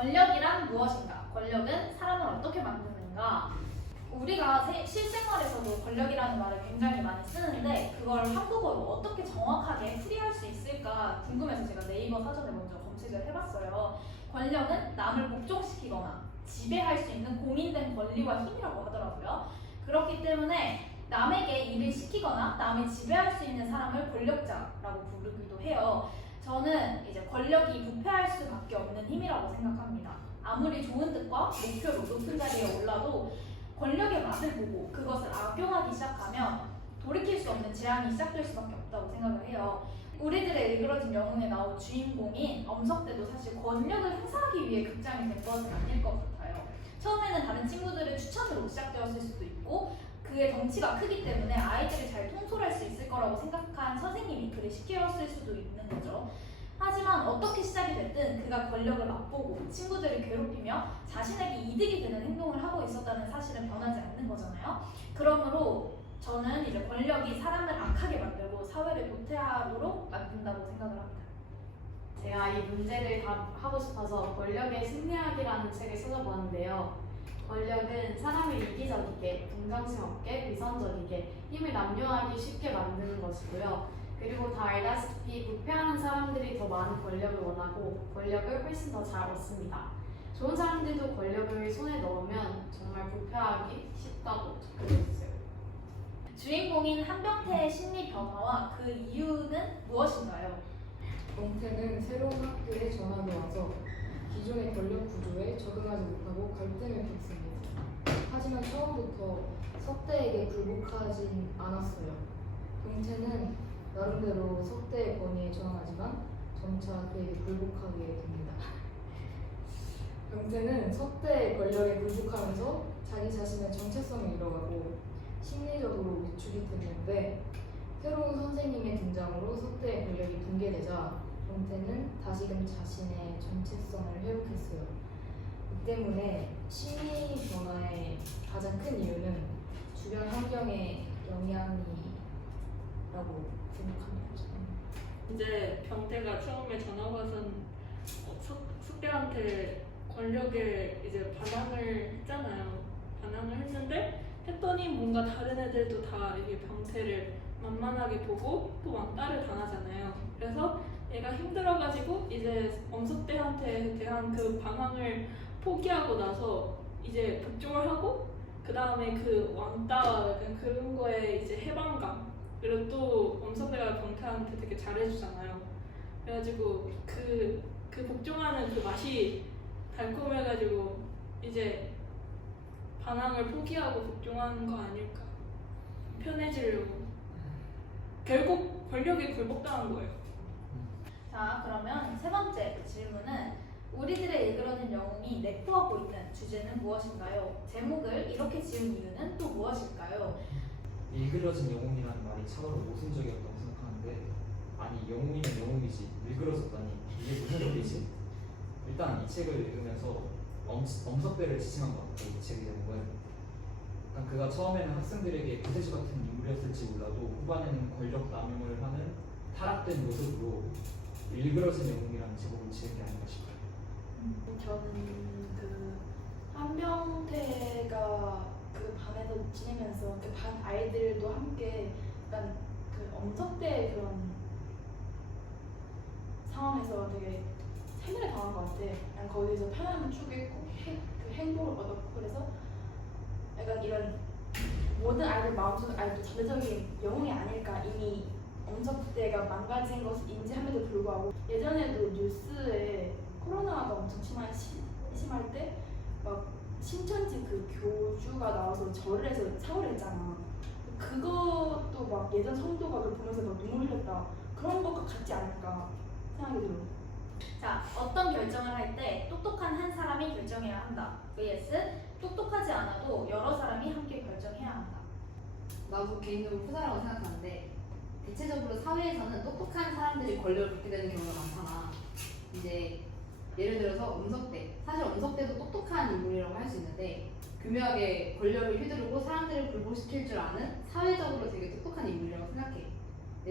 권력이란 무엇인가? 권력은 사람을 어떻게 만드는가? 우리가 실생활에서도 권력이라는 말을 굉장히 많이 쓰는데 그걸 한국어로 어떻게 정확하게 풀이할 수 있을까 궁금해서 제가 네이버 사전에 먼저 검색을 해봤어요. 권력은 남을 복종시키거나 지배할 수 있는 공인된 권리와 힘이라고 하더라고요. 그렇기 때문에 남에게 일을 시키거나 남을 지배할 수 있는 사람을 권력자라고 부르기도 해요. 저는 이제 권력이 부패할 수밖에 없는 힘이라고 생각합니다. 아무리 좋은 뜻과 목표로 높은 자리에 올라도 권력의 맛을 보고 그것을 악용하기 시작하면 돌이킬 수 없는 재앙이 시작될 수밖에 없다고 생각을 해요. 우리들의 일그러진 영웅에 나온 주인공인 엄석대도 사실 권력을 행사하기 위해 극장이 된 것은 아닐 것 같아요. 처음에는 다른 친구들의 추천으로 시작되었을 수도 있고 그의 덩치가 크기 때문에 아이들을 잘 통솔할 수 있을 거라고 생각한 선생님이 그를 시켰을 수도 있는 거죠. 하지만 어떻게 시작이 됐든 그가 권력을 맛보고 친구들을 괴롭히며 자신에게 이득이 되는 행동을 하고 있었다는 사실은 변하지 않는 거잖아요. 그러므로 저는 이제 권력이 사람을 악하게 만들고 사회를 도태하도록 만든다고 생각을 합니다. 제가 이 문제를 답하고 싶어서 권력의 심리학이라는 책을 찾아보았는데요. 권력은 사람을 이기적이게, 동정심 없게, 위선적이게, 힘을 남용하기 쉽게 만드는 것이고요. 그리고 다 알다시피 부패하는 사람들이 더 많은 권력을 원하고 권력을 훨씬 더 잘 얻습니다. 좋은 사람들도 권력을 손에 넣으면 정말 부패하기 쉽다고 적혀있어요. 주인공인 한병태의 심리 변화와 그 이유는 무엇인가요? 병태는 새로운 학교에 전학을 와서 기존의 권력 구조에 적응하지 못하고 갈등을 겪습니다. 하지만 처음부터 석대에게 굴복하진 않았어요. 병태는 나름대로 석대의 권위에 저항하지만 점차 그에게 굴복하게 됩니다. 병태는 석대의 권력에 굴복하면서 자기 자신의 정체성을 잃어가고 심리적으로 위축이 됐는데 새로운 선생님의 등장으로 석대의 권력이 붕괴되자 병태는 다시금 자신의 정체성을 회복했어요. 이 때문에 심리 변화의 가장 큰 이유는 주변 환경의 영향이라고 생각합니다. 이제 병태가 처음에 전학 와선 숙대한테 권력에 이제 반항을 했잖아요. 반항을 했는데 했더니 뭔가 다른 애들도 다 이게 병태를 만만하게 보고 또 왕따를 당하잖아요. 그래서 얘가 힘들어가지고 이제 엄석대한테 대한 그 방황을 포기하고 나서 이제 복종을 하고 그 다음에 그 왕따 약간 그런 거에 이제 해방감 그리고 또 엄석대가 병태한테 되게 잘해주잖아요. 그래가지고 그 복종하는 그 맛이 달콤해가지고 이제 반항을 포기하고 복종하는 거 아닐까. 편해지려고. 결국 권력에 굴복당한 거예요. 자, 그러면 세 번째 질문은 우리들의 일그러진 영웅이 내포하고 있는 주제는 무엇인가요? 제목을 이렇게 지은 이유는 또 무엇일까요? 일그러진 영웅이라는 말이 참으로 모순적이었다고 생각하는데 아니 영웅이면 영웅이지 일그러졌다니 이게 무슨 소리지? 일단 이 책을 읽으면서 엄석대를 지칭한 것 같아요. 이 책의 제목은 그가 처음에는 학생들에게 구세주 같은 인물이었을지 몰라도 후반에는 권력 남용을 하는 타락된 모습으로 일그러진 영웅이라는 제목을 지은 게 아닌가 싶어요. 저는 그 한병태가 그 반에서 지내면서 그 반 아이들도 함께 약간 그 엄석대의 그런 상황에서 되게 세뇌를 당한 것 같아. 약간 거기서 편안함을 추구했고 그 행복을 얻었고 그래서 약간 이런 모든 아이들 마음속 아이도 자체적인 영웅이 아닐까. 이미 엄석대가 망가진 것을 인지함에도 불구하고 예전에도 뉴스에 코로나가 엄청 심할 때 막 신천지 그 교주가 나와서 절을 해서 사고를 했잖아. 그것도 막 예전 성도가 그걸 보면서 막 눈물 흘렸다. 그런 것과 같지 않을까 생각이 들어. 자, 어떤 결정을 할 때 똑똑한 한 사람이 결정해야 한다. vs 똑똑하지 않아도 여러 사람이 함께 결정해야 한다. 나도 개인적으로 후자라고 생각하는데 대체적으로 사회에서는 똑똑한 사람들이 권력을 갖게 되는 경우가 많잖아. 이제 예를 들어서 엄석대. 사실 엄석대도 똑똑한 인물이라고 할 수 있는데 교묘하게 권력을 휘두르고 사람들을 굴복시킬 줄 아는 사회적으로 되게 똑똑한 인물이라고 생각해.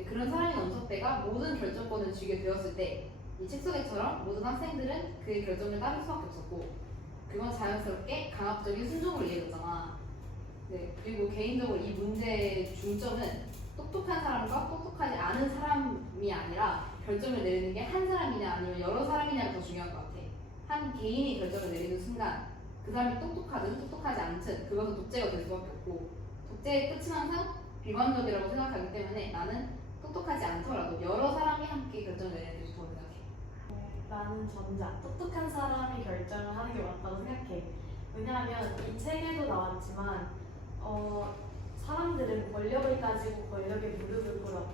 그런 사람인 엄석대가 모든 결정권을 쥐게 되었을 때 이 책 속에처럼 모든 학생들은 그의 결정을 따를 수밖에 없었고 그건 자연스럽게 강압적인 순종으로 이해졌잖아. 네, 그리고 개인적으로 이 문제의 중점은 똑똑한 사람과 똑똑하지 않은 사람이 아니라 결정을 내리는 게 한 사람이냐 아니면 여러 사람이냐가 더 중요한 것 같아. 한 개인이 결정을 내리는 순간 그 사람이 똑똑하든 똑똑하지 않든 그것은 독재가 될 수밖에 없고 독재의 끝은 항상 비관적이라고 생각하기 때문에 나는 똑똑하지 않더라도 여러 사람이 함께 결정을 내리는 게 좋다고 생각해. 나는 전자. 똑똑한 사람이 결정을 하는 게 맞다고 생각해. 왜냐하면 이 책에도 나왔지만 사람들은 권력을 가지고 권력에 무릎을 꿇어.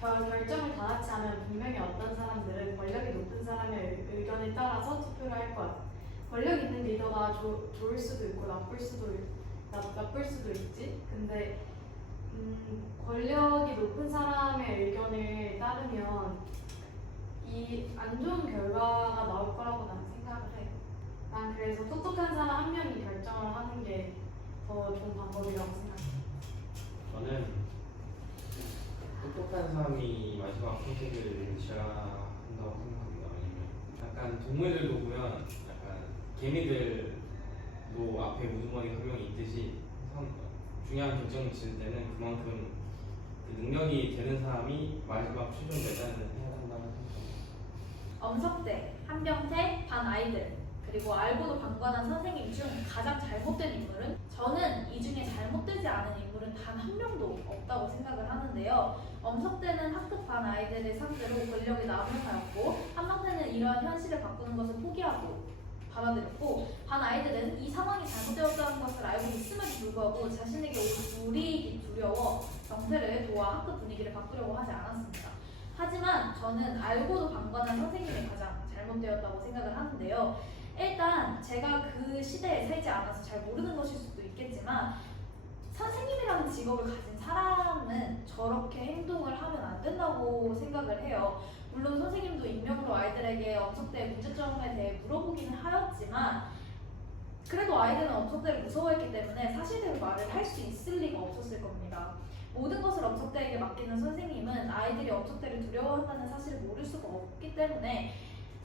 결정을 다 같이 하면 분명히 어떤 사람들은 권력이 높은 사람의 의견에 따라서 투표를 할 거야. 권력 있는 리더가 좋을 수도 있고 나쁠 수도 있지. 근데 권력이 높은 사람의 의견을 따르면 이 안 좋은 결과가 나올 거라고 난 생각을 해. 난 그래서 똑똑한 사람 한 명이 결정을 하는 게 더 좋은 방법이라고 생각해. 저는 똑똑한 사람이 마지막 선택을 지어야 한다고 생각합니다. 왜냐면 약간 동물들도 보면 약간 개미들도 앞에 우두머리 한 명이 있듯이 중요한 결정을 지을 때는 그만큼 그 능력이 되는 사람이 마지막 최종 결단을 해야 한다고 생각합니다. 엄석대, 한병태, 반 아이들 그리고 알고도 방관한 선생님 중 가장 잘못된 인물은 저는 이 중에 잘못되지 않은 인물은 단 한 명도 없다고 생각을 하는데요. 엄석대는 학급 반 아이들을 상대로 권력의 나무사였고 한병태는 이러한 현실을 바꾸는 것을 포기하고 받아들였고 반 아이들은 이 상황이 잘못되었다는 것을 알고 있음에도 불구하고 자신에게 오히려 불이익이 두려워 병태를 도와 학급 분위기를 바꾸려고 하지 않았습니다. 하지만 저는 알고도 방관한 선생님이 가장 잘못되었다고 생각을 하는데요. 일단 제가 그 시대에 살지 않아서 잘 모르는 것일 수도 있겠지만 선생님이라는 직업을 가진 사람은 저렇게 행동을 하면 안 된다고 생각을 해요. 물론 선생님도 익명으로 아이들에게 엄석대의 문제점에 대해 물어보기는 하였지만 그래도 아이들은 엄석대를 무서워했기 때문에 사실대로 말을 할 수 있을 리가 없었을 겁니다. 모든 것을 엄석대에게 맡기는 선생님은 아이들이 엄석대를 두려워한다는 사실을 모를 수가 없기 때문에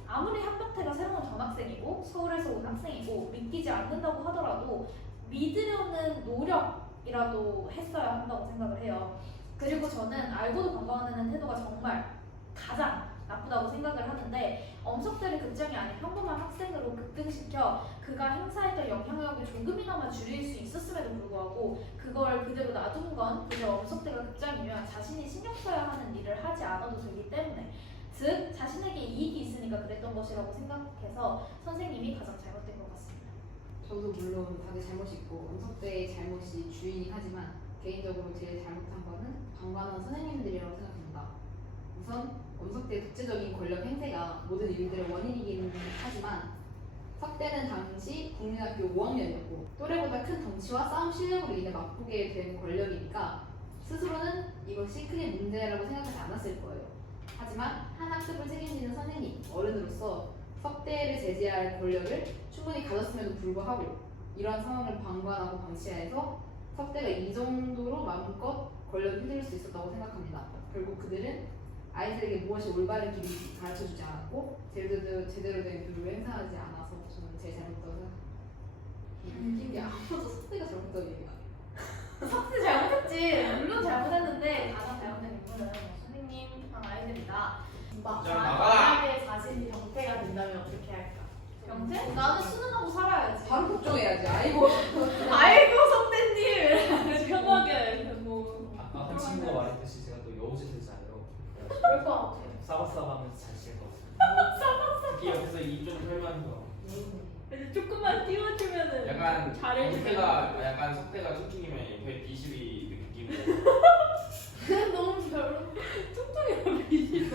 아무리 한병태가 새로운 전학생이고 서울에서 온 학생이고 믿기지 않는다고 하더라도 믿으려는 노력이라도 했어야 한다고 생각을 해요. 그리고 저는 알고도 방관하는 태도가 정말 가장 나쁘다고 생각을 하는데 엄석대를 급정이 아닌 평범한 학생으로 급등시켜 그가 행사했던 영향력을 조금이나마 줄일 수 있었음에도 불구하고 그걸 그대로 놔둔 건 그저 엄석대가 급장이면 자신이 신경 써야 하는 일을 하지 않아도 되기 때문에 즉 자신에게 이익이 있으니까 그랬던 것이라고 생각해서 선생님이 가장 잘못된 것 같습니다. 저도 물론 다들 잘못이 있고 엄석대의 잘못이 주이긴 하지만 개인적으로 제일 잘못한 거는 방관한 선생님들이라고 생각합니다. 우선 엄석대의 독재적인 권력 행세가 모든 일들의 원인이긴 하지만 석대는 당시 국민학교 5학년이었고 또래보다 큰 덩치와 싸움 실력으로 인해 맛보게 된 권력이니까 스스로는 이것이 크게 문제라고 생각하지 않았을 거예요. 하지만 한 학급을 책임지는 선생님, 어른으로서 석대를 제재할 권력을 충분히 가졌음에도 불구하고 이러한 상황을 방관하고 방치하여서 석대가 이 정도로 마음껏 권력을 휘둘릴 수 있었다고 생각합니다. 결국 그들은 아이들에게 무엇이 올바른 길인지 가르쳐주지 않았고 제대로 된 교육을 행사하지 않아서 저는 제일 잘못했다고 생각합니다. 웃긴 게 아무도 석대가 잘못했다고 얘기가 안 해요. 석대 잘못했지. 물론 잘못했는데 가장 잘못된 인물은 선생님, 반 아이들이다. 만약에 자신이 병태가 된다면 어떻게 할까? 병태? 나는 수능하고 살아야지. 바로 걱정해야지. 아이고. 아이고 선배님. 편하게 뭐 아까 친구가 말했듯이 제가 또 여우짓을 잘해요. 그럴 것 같아. 싸바싸바하면서 잘 칠 것 같아요. 특히 옆에서 입좀 털면 거. 이제 조금만 띄워주면은 약간 잘해주면 석대가 약간 석대가 툭툭이면 옆에 비실이 느끼고. 너무 별로. 뚱뚱이가 미지.